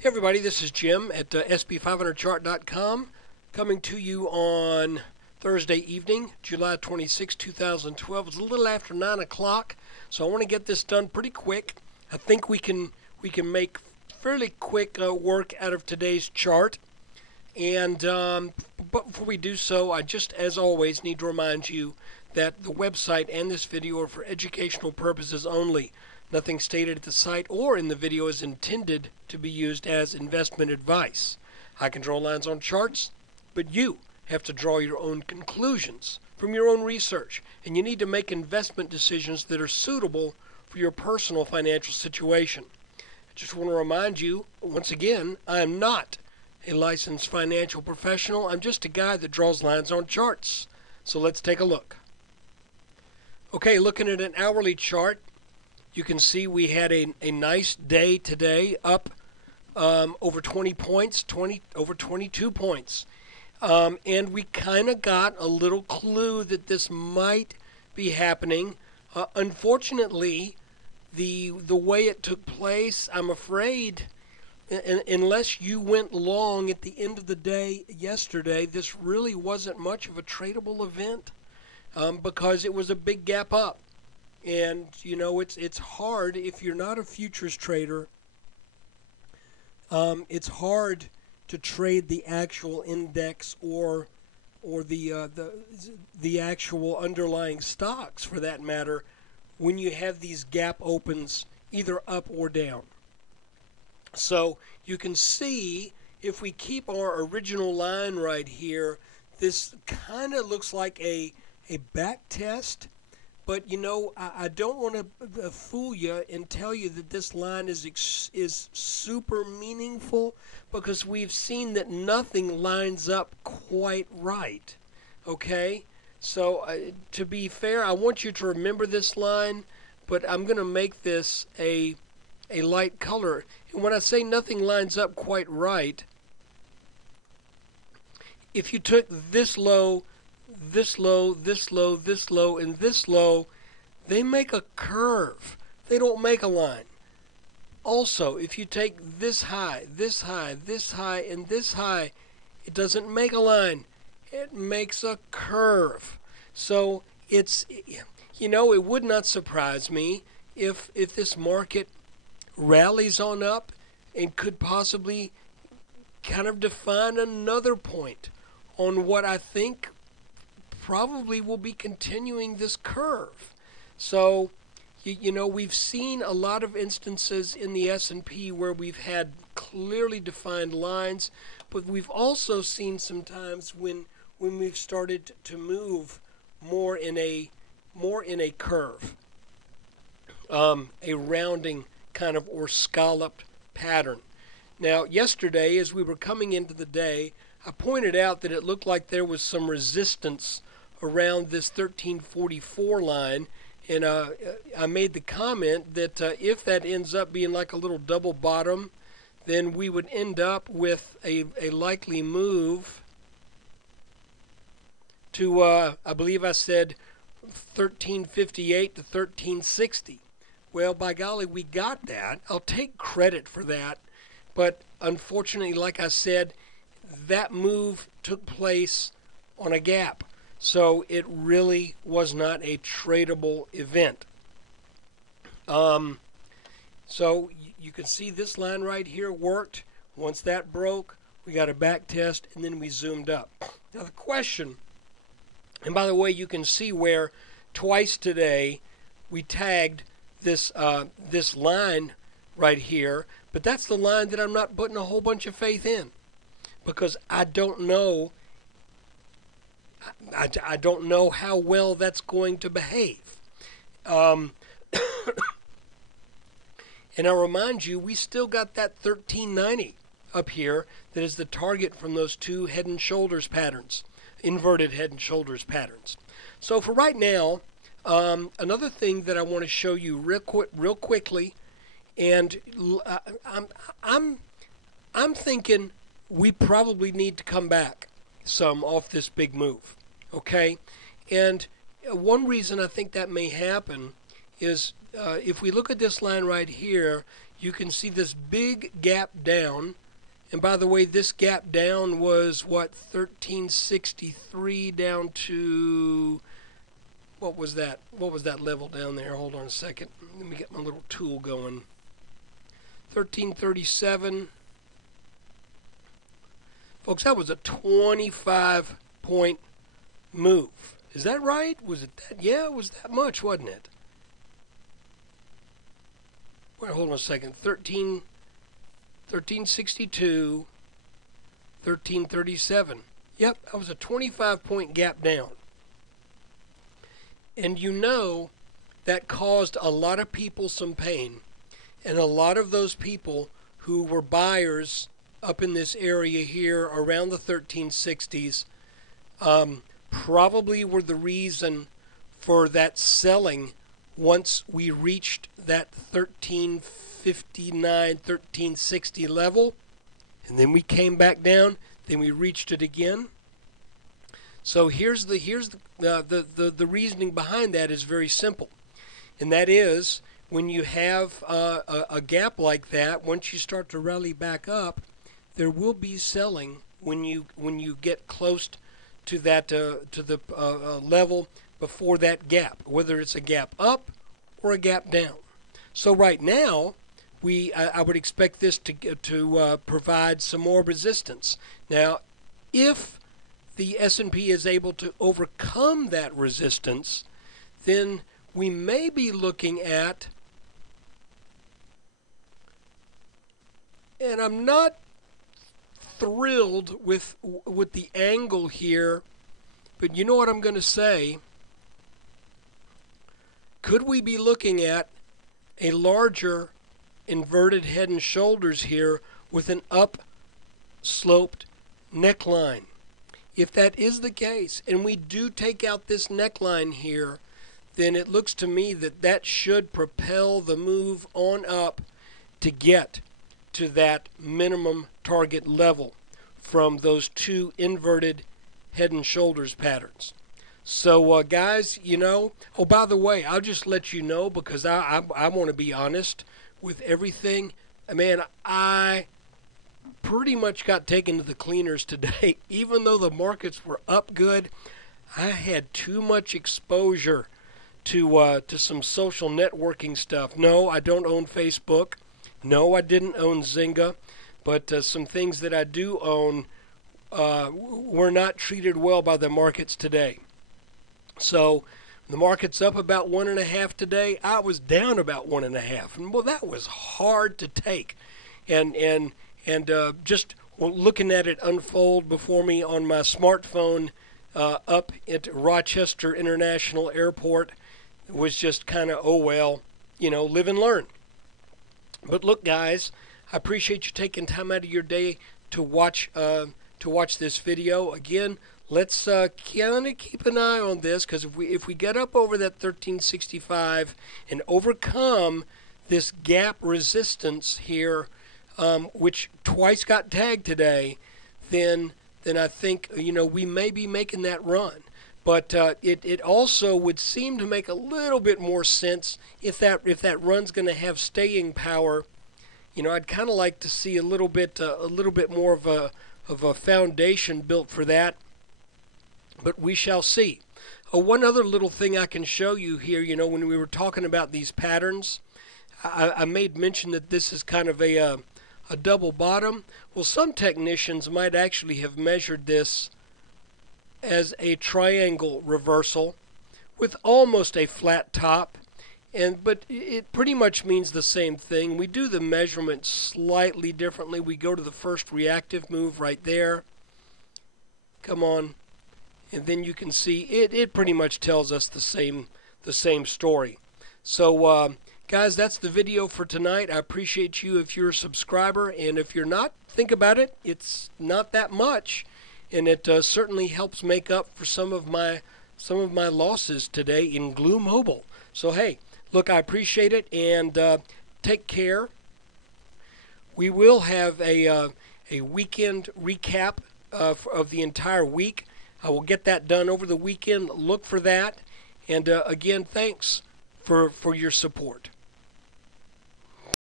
Hey everybody, this is Jim at sb500chart.com, coming to you on Thursday evening, July 26, 2012. It's a little after 9 o'clock, so I want to get this done pretty quick. I think we can make fairly quick work out of today's chart. And but before we do so, I just, as always, need to remind you that the website and this video are for educational purposes only. Nothing stated at the site or in the video is intended to be used as investment advice. I can draw lines on charts, but you have to draw your own conclusions from your own research, and you need to make investment decisions that are suitable for your personal financial situation. I just want to remind you, once again, I am not a licensed financial professional. I'm just a guy that draws lines on charts. So let's take a look. Okay, looking at an hourly chart, you can see we had a nice day today, up over 20 points, over 22 points. And we kind of got a little clue that this might be happening. Unfortunately, the way it took place, I'm afraid, unless you went long at the end of the day yesterday, this really wasn't much of a tradable event because it was a big gap up. And, you know, it's hard if you're not a futures trader. It's hard to trade the actual index or the actual underlying stocks, for that matter, when you have these gap opens either up or down. So you can see, if we keep our original line right here, this kind of looks like a back test. But, you know, I don't want to fool you and tell you that this line is super meaningful, because we've seen that nothing lines up quite right. Okay? So, to be fair, I want you to remember this line, but I'm going to make this a light color. And when I say nothing lines up quite right, if you took this low, this low, this low, this low, and this low, they make a curve. They don't make a line. Also, if you take this high, this high, this high, and this high, it doesn't make a line. It makes a curve. So it's, you know, it would not surprise me if this market rallies on up and could possibly kind of define another point on what I think probably will be continuing this curve. So, you know, we've seen a lot of instances in the S&P where we've had clearly defined lines, but we've also seen sometimes when we've started to move more in a curve, a rounding kind of or scalloped pattern. Now, yesterday, as we were coming into the day, I pointed out that it looked like there was some resistance around this 1344 line, and I made the comment that if that ends up being like a little double bottom, then we would end up with a likely move to, I believe I said 1358 to 1360. Well, by golly, we got that. I'll take credit for that. But unfortunately, like I said, that move took place on a gap. So it really was not a tradable event. So you can see this line right here worked. Once that broke, we got a back test, and then we zoomed up. Now the question, and by the way, you can see where twice today we tagged this line right here, but that's the line that I'm not putting a whole bunch of faith in, because I don't know. I don't know how well that's going to behave. And I'll remind you, we still got that 1390 up here that is the target from those two head and shoulders patterns, inverted head and shoulders patterns. So for right now, another thing that I want to show you real quickly, and I'm thinking we probably need to come back some off this big move, okay? And one reason I think that may happen is if we look at this line right here, you can see this big gap down. And by the way, this gap down was what, 1363 down to, what was that? What was that level down there? Hold on a second. Let me get my little tool going. 1337. Folks, that was a 25-point move. Is that right? Was it that? Yeah, it was that much, wasn't it? Wait, hold on a second. 1362, 1337. Yep, that was a 25-point gap down. And you know that caused a lot of people some pain. And a lot of those people who were buyers up in this area here around the 1360s probably were the reason for that selling once we reached that 1359, 1360 level. And then we came back down, then we reached it again. So here's the reasoning behind that is very simple. And that is, when you have a gap like that, once you start to rally back up, there will be selling when you get close to that to the level before that gap, whether it's a gap up or a gap down. So right now, I would expect this to provide some more resistance. Now, if the S&P is able to overcome that resistance, then we may be looking at, and I'm not thrilled with the angle here, but you know what I'm going to say. Could we be looking at a larger inverted head and shoulders here with an up-sloped neckline? If that is the case, and we do take out this neckline here, then it looks to me that that should propel the move on up to get to that minimum target level from those two inverted head and shoulders patterns. So guys, you know, oh, by the way, I'll just let you know, because I want to be honest with everything. Man, I pretty much got taken to the cleaners today. Even though the markets were up good, I had too much exposure to some social networking stuff. No, I don't own Facebook. No, I didn't own Zynga. But some things that I do own were not treated well by the markets today. So the market's up about 1.5 today. I was down about 1.5, and well, that was hard to take. And just looking at it unfold before me on my smartphone up at Rochester International Airport was just kind of, oh well, you know, live and learn. But look, guys, I appreciate you taking time out of your day to watch this video. Again, let's kind of keep an eye on this, because if we get up over that 1365 and overcome this gap resistance here, which twice got tagged today, then I think, you know, we may be making that run. But it also would seem to make a little bit more sense if that run's going to have staying power. You know, I'd kind of like to see a little bit more of a foundation built for that. But we shall see. One other little thing I can show you here, you know, when we were talking about these patterns, I made mention that this is kind of a double bottom. Well, some technicians might actually have measured this as a triangle reversal with almost a flat top, but it pretty much means the same thing. We do the measurement slightly differently. We go to the first reactive move right there. Come on. And then you can see it pretty much tells us the same story. So guys, that's the video for tonight. I appreciate you if you're a subscriber, and if you're not, think about it. It's not that much, and it certainly helps make up for some of my losses today in Glue Mobile. So hey, look, I appreciate it, and take care. We will have a weekend recap of the entire week. I will get that done over the weekend. Look for that. And again, thanks for your support.